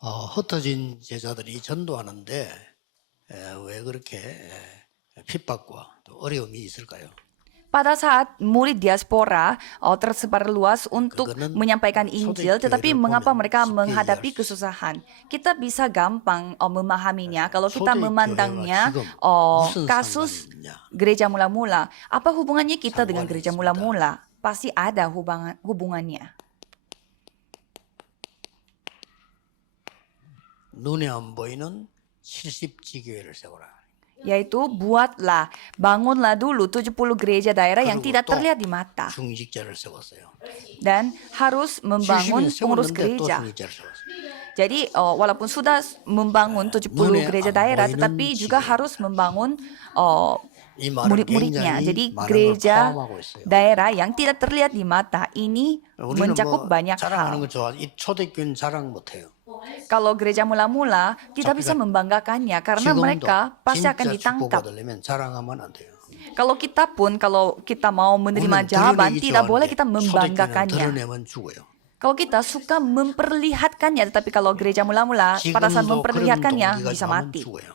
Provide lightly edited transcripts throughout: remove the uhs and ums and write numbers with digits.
흩어진 제자들이 전도하는데 왜 그렇게 핍박과 또 어려움이 있을까요? Pada saat murid diaspora tersebar luas untuk 그거는 menyampaikan Injil, tetapi 초대교회를 mengapa 보면 mereka 쉽게 menghadapi 이해할 수 있어요. kesusahan? Kita bisa gampang memahaminya kalau kita 초대교회와 memandangnya 지금 무슨 kasus 상관이 있냐? gereja mula-mula. Apa hubungannya kita dengan 상관이 gereja 있습니다. mula-mula? Pasti ada hubungannya. 눈에 안 보이는 70지교회를 세워라. Yaitu buatlah, bangunlah dulu 70 gereja daerah yang 그리고 tidak 또 terlihat di mata. 중직자를 세웠어요. Dan harus membangun 70년 pengurus 세웠는데 또 gereja. 중직자를 세웠어요. Jadi walaupun sudah membangun 70 눈에 gereja 안 daerah, 보이는 tetapi juga 지교회. harus membangun 이 말은 murid-muridnya. 굉장히 Jadi 많은 걸 gereja 포함하고 있어요. daerah yang tidak terlihat di mata ini 우리는 mencakup banyak 자랑하는 hal. 거 좋아. 이 초대교회는 자랑 못해요. Kalau gereja mula-mula tidak bisa membanggakannya karena 지금도 mereka pasti akan 진짜 축복 ditangkap. 받으려면 자랑하면 안 돼요. Kalau kita mau menerima 우리는 jawaban, 드러내기 tidak boleh 좋아하는데 kita 초대교회는 membanggakannya. 드러내면 죽어요. Kalau kita suka memperlihatkannya, tetapi kalau gereja mula-mula pada saat 지금도 그런 memperlihatkannya 동기가 bisa 있으면 mati. 죽어요.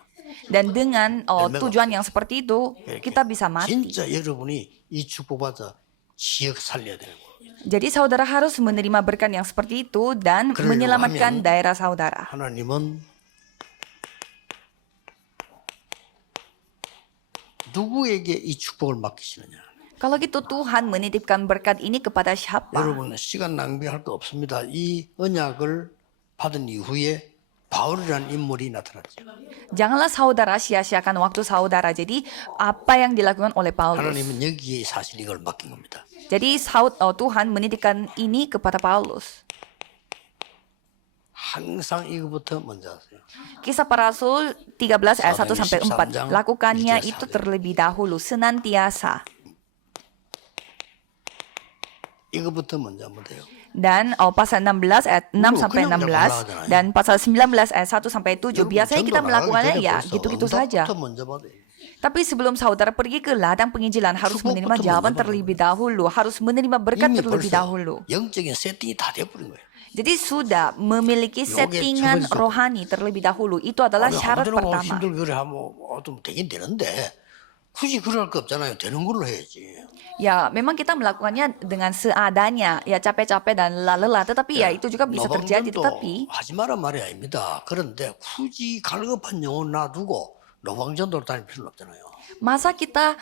Dan dengan 열매가 tujuan yang seperti itu, 이렇게. kita bisa mati. 진짜 여러분이 이 축복받아 지역 살려야 되는 거예요. Jadi saudara harus menerima berkat yang seperti itu dan 그러려고 menyelamatkan 하면 daerah saudara. 하나님은 누구에게 이 축복을 맡기시느냐? Kalau gitu Tuhan menitipkan berkat ini kepada siapa? 여러분 시간 낭비할 거 없습니다. 이 언약을 받은 이후에 바울이라는 인물이 나타났죠. Janganlah saudara sia-siakan waktu saudara. Jadi apa yang dilakukan oleh Paulus? 하나님은 여기에 사실 이걸 맡긴 겁니다. Jadi Tuhan menitipkan ini kepada Paulus. 항상 이거부터 먼저 하세요. Kisah para Rasul 13 ayat 1 sampai 4. 13 Lakukannya 1 itu 4. terlebih dahulu, senantiasa. 이거부터 먼저 하면 돼요. Dan pasal 16 ayat 6 sampai 그냥 16 올라가잖아요. dan pasal 19 ayat 1 sampai 7. Biasanya kita 전도 나가기 melakukannya 전에 ya 벌써 gitu-gitu saja. 응답부터 먼저 받아요. Tapi sebelum saudara pergi ke ladang penginjilan harus menerima 축복부터 jawaban 먼저 terlebih dahulu, harus menerima berkat 이미 terlebih 벌써 dahulu. 영적인 세팅이 다 돼버린 거예요. Jadi sudah memiliki 요게 settingan 첫 번째. rohani terlebih dahulu. Itu adalah 아니, syarat 아무데나 뭐 pertama. 힘들게 그래 하면 좀 되긴 되는데 굳이 그럴 거 없잖아요. 되는 걸로 해야지. Ya, memang kita melakukannya dengan seadanya, ya capek-capek dan lelah, tetapi ya itu juga bisa terjadi. 노방전도 Tetapi 하지 마란 말이 아닙니다. 그런데 굳이 갈급한 영혼 놔두고 노방전도로 다닐 필요는 없잖아요. masa kita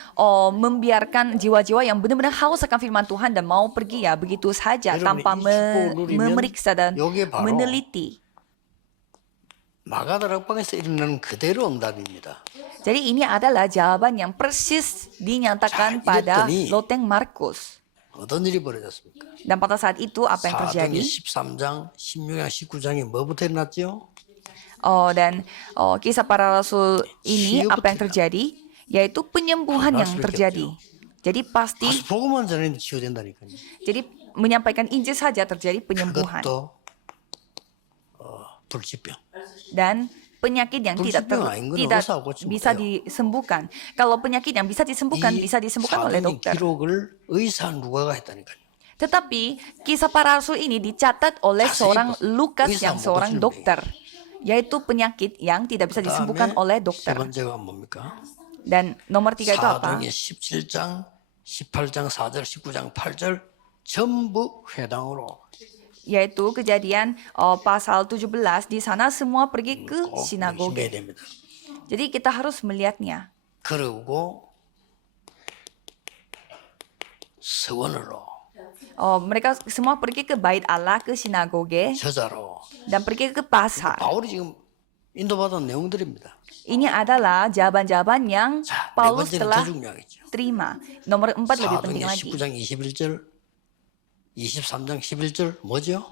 membiarkan jiwa-jiwa yang benar-benar haus akan firman Tuhan dan mau pergi ya begitu saja 여러분, tanpa 이 축복을 누리면 memeriksa dan 요게 바로 meneliti. 마가다락방에서 일어나는 그대로 응답입니다. Jadi ini adalah jawaban yang persis dinyatakan 자, pada 이랬더니 loteng Markus. 어떤 일이 벌어졌습니까? Dan pada saat itu apa yang terjadi? 사도행전 13장, 16장, 19장에 뭐부터 일어났죠? Dan kisah para rasul ini apa yang terjadi? Yaitu penyembuhan yang terjadi. Jadi pasti, 가서 복음만 전해도 치유된다니까요. jadi menyampaikan Injil saja terjadi penyembuhan. 그것도 불치병. Dan penyakit yang tidak bisa disembuhkan. Kalau penyakit yang bisa disembuhkan, bisa disembuhkan oleh 사도행 dokter. 기록을 의사 누가가 했다니까요. Tetapi kisah para rasul ini dicatat oleh seorang Lukas yang seorang dokter. Yaitu penyakit yang tidak bisa disembuhkan oleh 세 dokter. 번째가 뭡니까? Dan nomor 3 itu apa? 사도행전 17장, 18장 4절, 19장 8절 전부 회당으로 Yaitu kejadian pasal 17. Di sana semua pergi ke 꼭 sinagoge. 명심해야 됩니다. Jadi kita harus melihatnya. 그러고 서원으로 Mereka semua pergi ke bait Allah, ke sinagoge, 저자로 dan pergi ke pasar. 바울이 지금 인도받은 내용들입니다. Ini adalah jawaban-jawaban yang 자, 네 Paulus 번째는 telah 더 중요하겠죠. terima. Nomor 4 lebih penting 사도행전 lagi. 19장 21절, 23장 11절 뭐죠?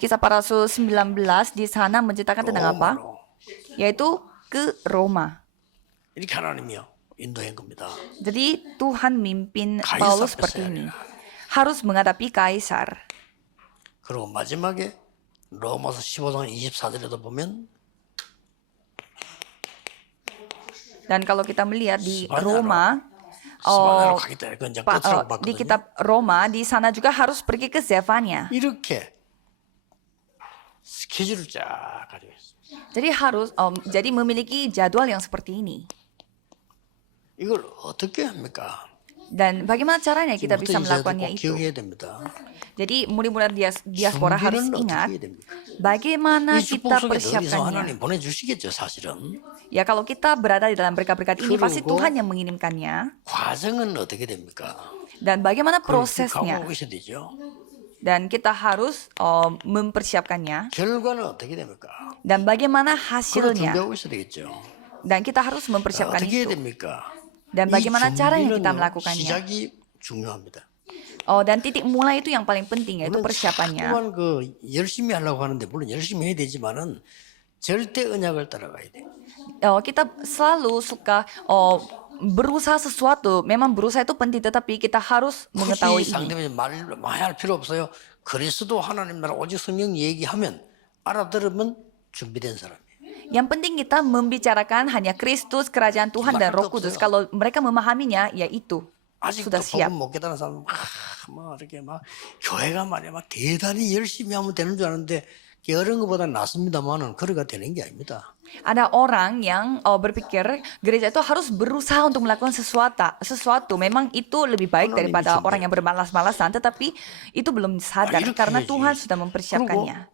Kisah para rasul 19 di sana menceritakan tentang apa? 로마로. Yaitu ke Roma. 이렇게 하나님이요 인도한 겁니다. Jadi Tuhan mimpin Kaisar Paulus seperti besar. ini. Harus menghadapi kaisar. 그리고 마지막에 로마서 15장 24절에도 보면 Dan kalau kita melihat di Sebanyak Roma, 스바냐로 가겠다. 그건 이제 끝으로 di 봤거든요. kitab Roma, di sana juga harus pergi ke Zefania. 이렇게 스케줄을 쫙 가지고 있습니다. jadi memiliki jadwal yang seperti ini. 이걸 어떻게 합니까? Dan bagaimana caranya kita bisa 지금부터 이제도 melakukannya 꼭 itu? 기억해야 됩니다. Jadi murid-murid diaspora harus 준비는 ingat 어떻게 해야 됩니까? bagaimana 이 축복 kita 속에 어디서 persiapkannya. 하나님 보내주시겠죠, 사실은. Ya kalau kita berada di dalam berkat-berkat ini pasti 그리고 Tuhan yang mengirimkannya. 과정은 어떻게 됩니까? Dan bagaimana 그걸 prosesnya? 각오하고 있어야 되죠. Dan kita harus mempersiapkannya. 결과는 어떻게 됩니까? Dan bagaimana 그걸 hasilnya? 준비하고 있어야 되겠죠. Dan kita harus mempersiapkan 어떻게 해야 itu. 됩니까? Dan 이 bagaimana caranya kita 준비는요, melakukannya? 시작이 중요합니다. Dan titik mulai itu yang paling penting yaitu persiapannya. 자꾸만 그 열심히 하려고 하는데 물론 열심히 해야 되지만은 절대 언약을 따라가야 돼. Kita selalu suka berusaha sesuatu. Memang berusaha itu penting, tetapi kita harus mengetahui 굳이 ini. 상대방이 많이 할 필요 없어요. 그리스도 하나님 나라 오직 성령 얘기하면 알아들으면 준비된 사람이에요. Yang penting kita membicarakan hanya Kristus, kerajaan Tuhan dan Roh Kudus. Kalau mereka memahaminya, ya itu 아직도 sudah siap. 복음 못 깨달은 사람 막 이렇게 막 교회가 말이야 막 대단히 열심히 하면 되는 줄 아는데 어려운 것보다 낫습니다만은 그래가 되는 게 아닙니다. Ada orang yang berpikir gereja itu harus berusaha untuk melakukan sesuatu. Memang itu lebih baik daripada orang yang bermalas-malasan, tetapi itu belum sadar karena Tuhan sudah mempersiapkannya.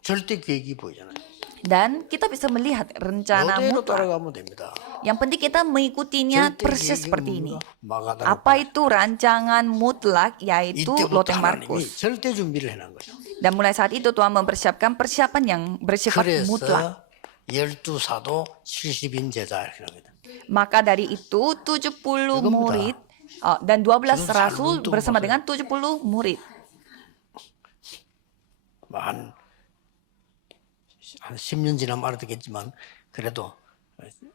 절대 계획이 보이잖아요. Dan kita bisa melihat rencana 그대로 mutlak. 따라가면 됩니다. Yang penting kita mengikutinya 절대 persis 계획이 seperti ini. 뭡니까? Apa itu rancangan mutlak, yaitu 이때부터 Loteng 하나님이 Markus. 절대 준비를 해놓은 거죠. Dan mulai saat itu Tuhan mempersiapkan persiapan yang bersifat mutlak. 그래서 12사도 70인 제자 이렇게 합니다. Maka dari itu 70 murid dan 12 rasul bersama dengan 70 murid. 한 10년 지나면 알아듣겠지만 그래도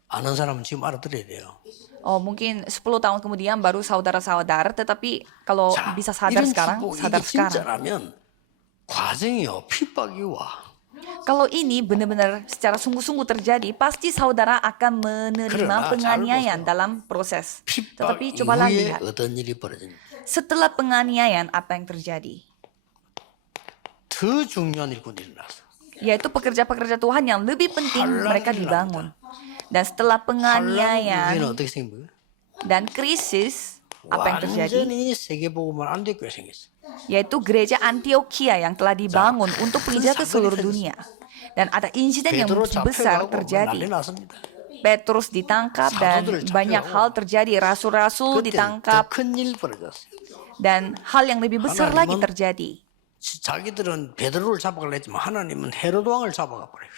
아는 사람은 지금 알아들어야 돼요. Mungkin 10 tahun kemudian baru saudara-saudara, tetapi kalau 자, bisa sadar 이런 sekarang, 축복 sadar 이게 sekarang. 진짜라면 과정이요 핍박이 와. Kalau ini benar-benar secara sungguh-sungguh terjadi, pasti saudara akan menerima 그러나 penganiayaan 잘 보세요. dalam proses. 핍박 Tetapi cobalah 이후에 lihat, 어떤 일이 벌어집니다. setelah penganiayaan apa yang terjadi? 더 중요한 일꾼이 일어났어. Yaitu pekerja-pekerja Tuhan yang lebih penting mereka dibangun. Dan setelah 환란 penganiayaan 이후에는 어떻게 생긴 거예요? dan krisis, apa yang terjadi? 완전히 세계복음을 안 됐고 생겼어. Yaitu gereja Antioquia yang telah dibangun untuk penginjil ke seluruh dunia. Dan ada insiden yang 베드로 besar 잡혀가고 terjadi. 난리 났습니다. Petrus ditangkap dan 사도들 banyak 잡혀가고. hal terjadi. Rasul-rasul 그때 ditangkap 더큰일 벌어졌어요. dan hal yang lebih besar lagi 하나님은 terjadi. 자기들은 베드로를 잡아가려 했지만 하나님은 헤로드 왕을 잡아가 버려요.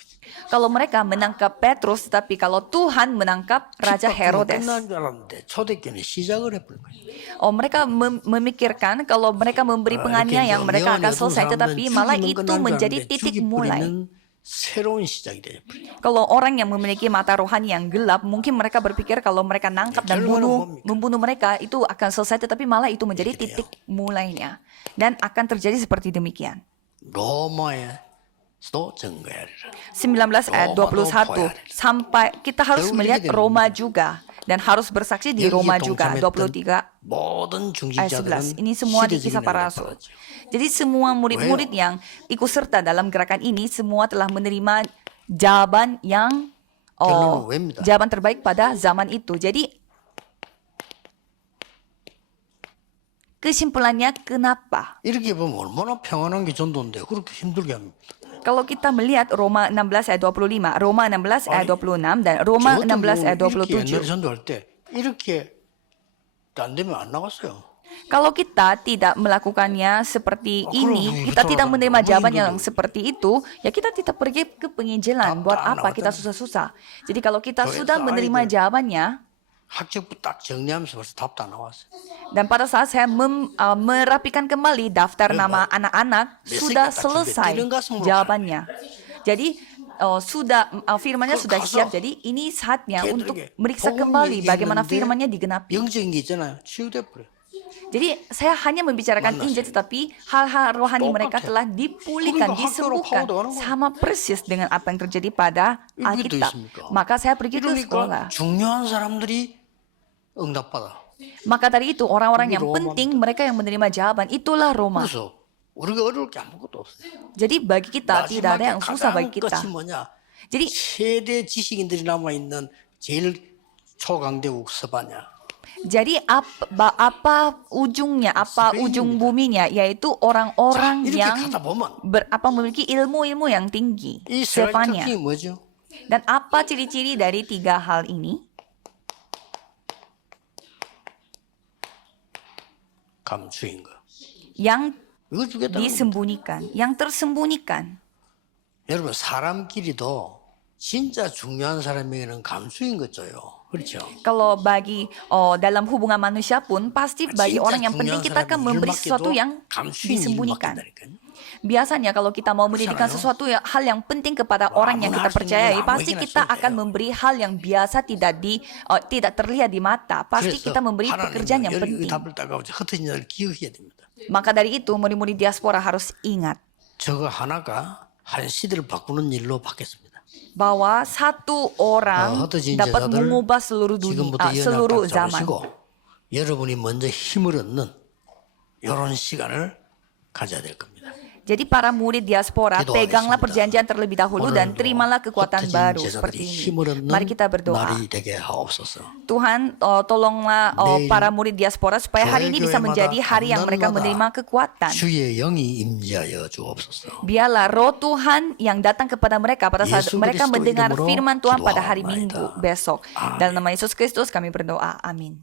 Kalau mereka menangkap Petrus, tapi kalau Tuhan menangkap Raja Herodes. 끝난 줄 알았는데 초대교회 시작을 해버린 거예요. Mereka memikirkan kalau mereka memberi penganiayaan mereka akan selesai, tetapi malah itu menjadi titik mulai. 새로운 시작이 돼요. Kalau orang yang memiliki mata rohani yang gelap, mungkin mereka berpikir kalau mereka nangkap dan membunuh mereka itu akan selesai, tetapi malah itu menjadi titik mulainya. Dan akan terjadi seperti demikian. 로마에도 증거하리라. 19 ayat 21 sampai kita harus melihat Roma juga dan harus bersaksi di Roma juga. 23 모든 ayat 11. 중직자들은 Ini semua di 시대적인 Kisah Para 은혜를 Rasul. 받았죠. Jadi semua murid-murid yang ikut serta dalam gerakan ini semua telah menerima jawaban yang 결론은 왜입니다. jawaban terbaik pada zaman itu. Jadi kesimpulannya kenapa? 이렇게 보면 얼마나 평안한 게 전도인데 그렇게 힘들게 합니다. Kalau kita melihat Roma 16 ayat 25, Roma 16 ayat 26 dan Roma 16 ayat 이렇게 옛날에 27. 전도할 때 이렇게 안 되면 안 나갔어요. Kalau kita tidak melakukannya seperti ini, kita tidak menerima jawaban yang seperti itu, ya kita tidak pergi ke penginjilan. Buat apa kita susah-susah? Jadi kalau kita sudah menerima jawabannya, 학적부 딱 정리하면서 벌써 답도 안 나왔어요. dan pada saat saya merapikan kembali daftar nama anak-anak, sudah selesai jawabannya. Jadi firmannya sudah siap. Jadi ini saatnya untuk meriksa kembali bagaimana firmannya digenapi. 영적인 게 있잖아요. 치유돼 버려. Jadi saya hanya membicarakan Injil, tetapi hal-hal rohani mereka telah dipulihkan, disembuhkan, sama persis dengan apa yang terjadi pada Alkitab. Maka saya pergi ke sekolah. 그러니까 중요한 사람들이 응답받아. Maka dari itu orang-orang yang penting, mereka yang menerima jawaban, itulah Roma. 그래서 우리가 어려울 게 아무것도 없어요. Jadi bagi kita tidak ada 마지막에 yang susah 가장 bagi kita. 끝이 뭐냐? Jadi 최대 지식인들이 남아 있는 제일 초강대국 서바냐. Jadi apa ujungnya, apa ujung buminya, yaitu orang-orang 이렇게 yang 가다 보면 memiliki ilmu-ilmu yang tinggi, 이 세 가지 Stefania. 특징이 뭐죠? Dan apa ciri-ciri dari tiga hal ini? 감추인 거. Yang 이거 주겠다는 겁니다. disembunyikan, yang tersembunyikan. 여러분 사람끼리도 진짜 중요한 사람에게는 감추인 거 줘요. 그렇죠? Kalau bagi dalam hubungan manusia pun pasti bagi 진짜 orang yang penting 중요한 kita akan 사람은 memberi 일 sesuatu 맡겨도 yang 감추인 일 disembunyikan. 맡긴다니까요. Biasanya kalau kita mau mendirikan 그렇잖아요. sesuatu hal yang penting kepada orang yang 아무나 kita 할수 있는 percayai, 건 pasti 아무에게나 kita 줘도 akan 돼요. memberi hal yang biasa tidak terlihat di mata. Pasti 그래서 kita memberi pekerjaan yang 하나님은 이 penting. 답을 따가고 흩어진 자를 기억해야 됩니다. Maka dari itu murid-murid diaspora harus ingat 저거 하나가 한 시대를 바꾸는 일로 바뀌었습니다. bahwa satu orang 흩어진 dapat 제자들 mengubah seluruh 지금부터 dunia, seluruh 연합 zaman. 잡으시고 여러분이 먼저 힘을 얻는 이런 시간을 가져야 될 겁니다. Jadi para murid diaspora, Gidoa겠습니다. peganglah perjanjian terlebih dahulu dan 오늘도 terimalah kekuatan 흩어진 baru 제자들이 seperti ini. 힘을 얻는 Mari kita berdoa. 날이 되게 하옵소서. Tuhan, tolonglah 내일 para murid diaspora supaya hari ini bisa 교회마다 menjadi hari yang mereka 밤낮마다 menerima kekuatan. 주의 영이 임재하여 주옵소서. Biarlah roh Tuhan yang datang kepada mereka pada saat Yesus mereka Kristus mendengar i름으로 firman Tuhan pada hari 기도하옵나이다. Minggu besok. 아멘. Dalam nama Yesus Kristus kami berdoa. Amin.